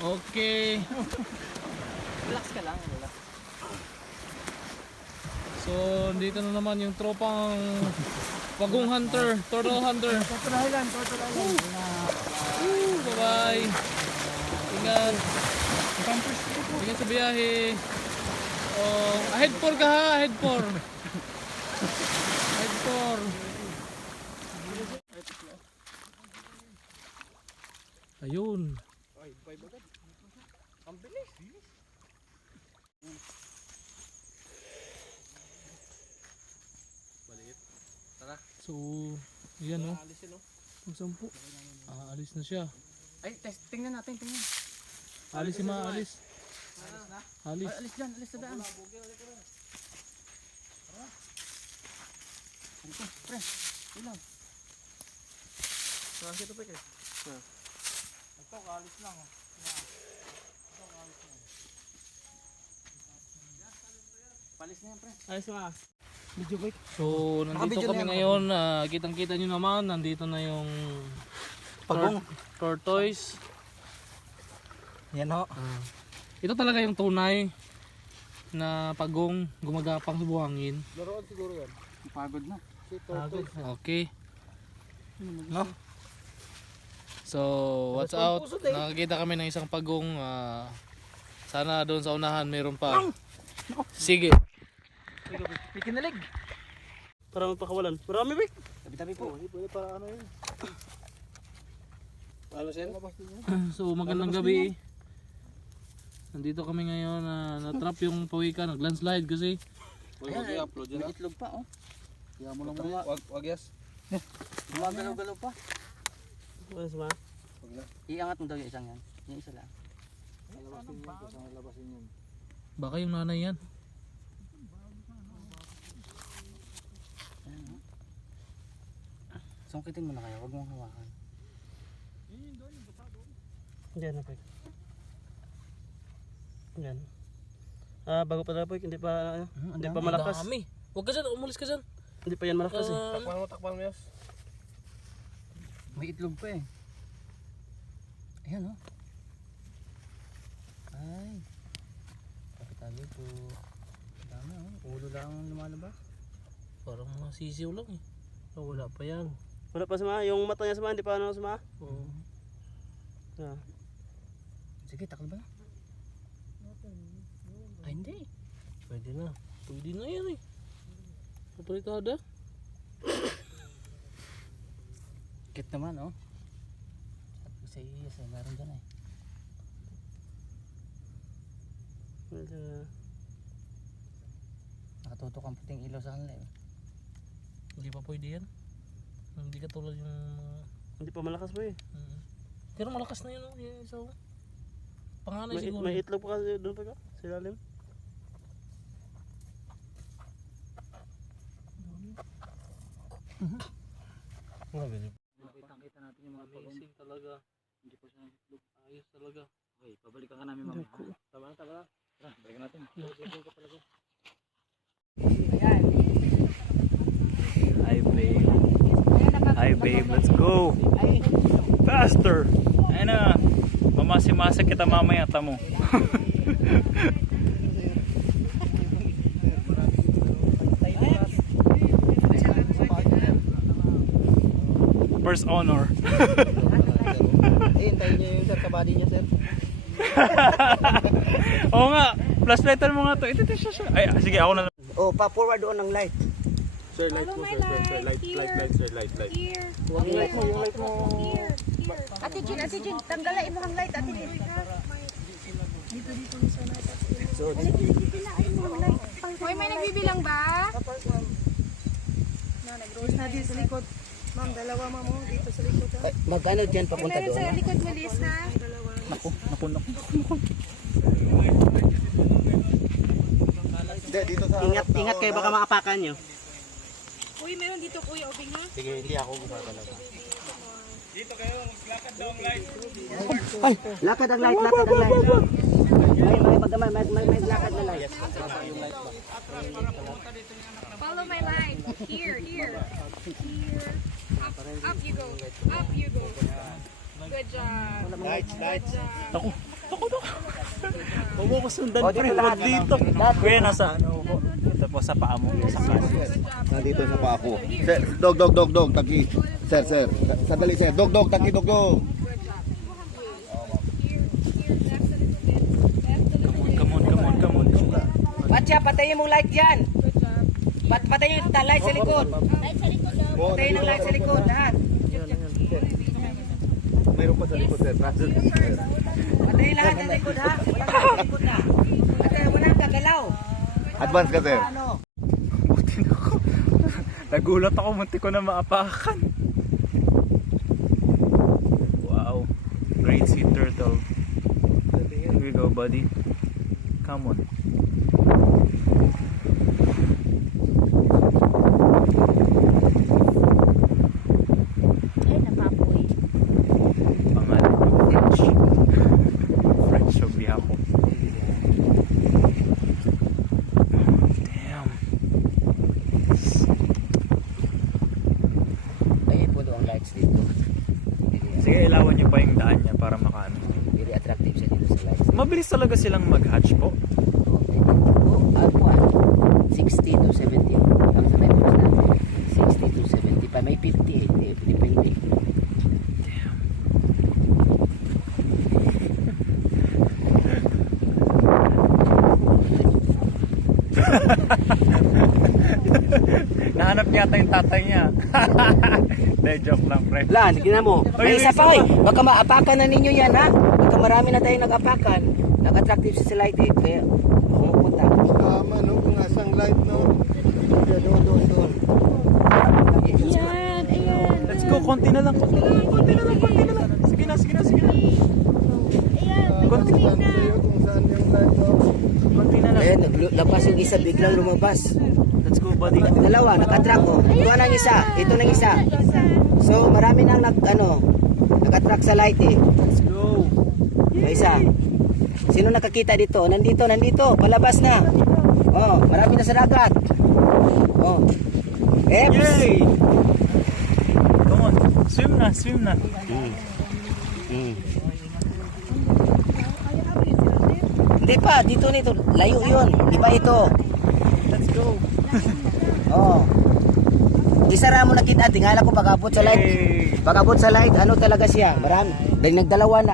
Okay. Relax ka lang. Relax. So, dito na naman yung tropang Pagong Hunter, Turtle Hunter. Turtle Island, Turtle Island. Bye-bye. Ingat. Ingat sa biyahe. Oh, ahead 4 ka ha, ahead 4. Ahead 4. Ayun. Ay, bye bagad. Ang bilis. Baliit. Tara. So, yan o. Alis yun, no? Magsampu. Alis na siya. Ay, tingnan natin, tingnan. Alis si Ma, alis. Alis na? Alis. Ay, alis dyan, alis sa daan. Ito, pre. Ilaw. Saan kita pa kayo? Ito, kaalis lang. Palis na yan, pre. Alis na. Video break. So, nandito kami ngayon. Kitang-kita nyo naman. Nandito na yung Pagong. tortoise. Yan ho. Ito talaga yung tunay na pagong gumagapang sa buhangin. Laruan siguro yan. Pagod na. Okay. No? So, watch out. Nakakita kami ng isang pagong. Sana doon sa unahan mayroon pa. Sige. May kinalig. Para mapakawalan. Marami ba? Tabi-tabi po. Pwede para ano yun. Ano siya? So, magandang gabi. Nandito kami ngayon na-trap yung pawikan. Nag-landslide kasi. Ayan, may itlog pa, oh. Kaya mo lang muna. Wag yes. Gumagalaw-galaw pa. Ano sama? Iangat mo daw yung isang yan. Yung isa lang. Labasin yun. Baka yung nanay yan. Ayan, oh. Sungkitin mo na kayo. Huwag mong hawakan. Diyan na po. Diyan. Bago pa na po. Hindi pa, hindi pa malakas. Dami. Huwag ka dyan. Umalis ka dyan. Hindi pa yan malakas eh. Takpan mo yos. May itlog pa eh. Ayan, oh. Ay. Kapitali po. Dami, oh. Ulo lang ang lumalabas. Parang mga sisiw lang eh. Wala pa yan. Wala pa sama. Yung mata niya sama. Hindi pa ano sama. Sige, takal ba? Ay, hindi. Pwede na. Pwede na yan eh. Kapalitada. Kit naman, oh. Sabi ko sa iyo, say, meron dyan eh. Nakatutok ang puting ilaw sa kanila eh. Hindi pa pwede yan. Hindi ka tulad yung... Hindi pa malakas po eh. Pero malakas na yun oh. Yung isa oh. Panganay May, siguro. may itlog pa kasi doon pa ka. Sa ilalim. Kita natin yung mga pagong. Amazing talaga. Hindi pa siya itlog. Ayos talaga. Okay, pabalikan ka namin mamaya. Tama na. Tara, balikan natin. Hi babe, let's go. Faster. Ayun na. Mamasi-masa kita mamaya, tamo. First honor. Hintayin niyo yung sir kabady niya, sir. Oo nga, flashlightan mo nga to. Ito siya. Ay, sige, ako na. Oh, pa-forward doon ng light. Sir, light mo, sir. Light, sir, light. Here. Huwag yung light mo, yung light mo. Here. Ate Jean, tanggalin mo ang light, Ate Jean. So, Hoy, may nagbibilang ba? Rose na din sa likod. Ma'am, dalawa ma'am mo dito sa likod. magkano dyan May papunta meron doon? sa likod mo, Liz, na? Naku. Hindi, dito sa... Ingat kayo baka maapakan nyo. Uy, meron dito, Kuya Obing, ha? Sige, hindi ako gumagalaw. Ay, lakad ang light. May lakad na light. Follow my line. Here. Up you go. Good job. Lights. Ako, Huwag mo ko sundan, pre. Huwag dito. Kuya, nasa ano po? Ito po sa paa mo. Sa kanan. Nandito sa pa ako. Sir, dog, taki. Sir. Sandali, sir. Dog, taki, dog. Come on. Batya, patayin mong light dyan. Patayin yung light sa likod. Patayin ang light sa likod, lahat. Mayroon pa sa likod, sir. Patayin lahat sa likod, ha? Wala ka sa likod na. At walang gagalaw. Advance ka, sir. Buti na ako. Nagulat ako, munti ko na maapakan. Wow. Great sea turtle. Here we go, buddy. Come on. Ay, napapoy. Pangalan ko, French. French o biyako. Damn. Ay, puno ang lights dito. Sige, ilawan niyo pa yung daan niya para makaano. Very attractive siya dito sa lights. Mabilis talaga silang mag-hatch po. Ako 60 to 70. Ang sa networks natin. 60 to 70 pa. May 50 eh. Depende. Nahanap niya ata yung tatay niya. De, joke lang, pre. Lan, tignan mo. Ay, May isa pa, isa oy. Baka maapakan na ninyo yan, ha? Baka marami na tayong nag-apakan. Nag-attractive sa light, eh. Kaya, pumupunta. Tama, no? Kung asang light, no? Doon. Ayan, ayan. Let's go, konti na lang. Sige na. Ayan, Konti may na. na. Kung saan yung light, no? Konti na lang. Ayan, naglabas yung isa, biglang lumabas. Let's go, buddy. Dalawa, nag-attract, oh. Ito ng isa, ito ng isa. So, marami nang nag-attract sa light, eh. Let's go. May isa. Sino nakakita dito? Nandito. Palabas na. Oh, marami na sa dagat. Oh. Eps. Yay! Come on. Swim na. Hindi pa, dito. Layo yun. Iba ito. Let's go. Oh. Isara mo na kita. Tingala ko pag-abot sa light. Hey! Pag-abot sa light, ano talaga siya? Marami. Dahil nagdalawa na.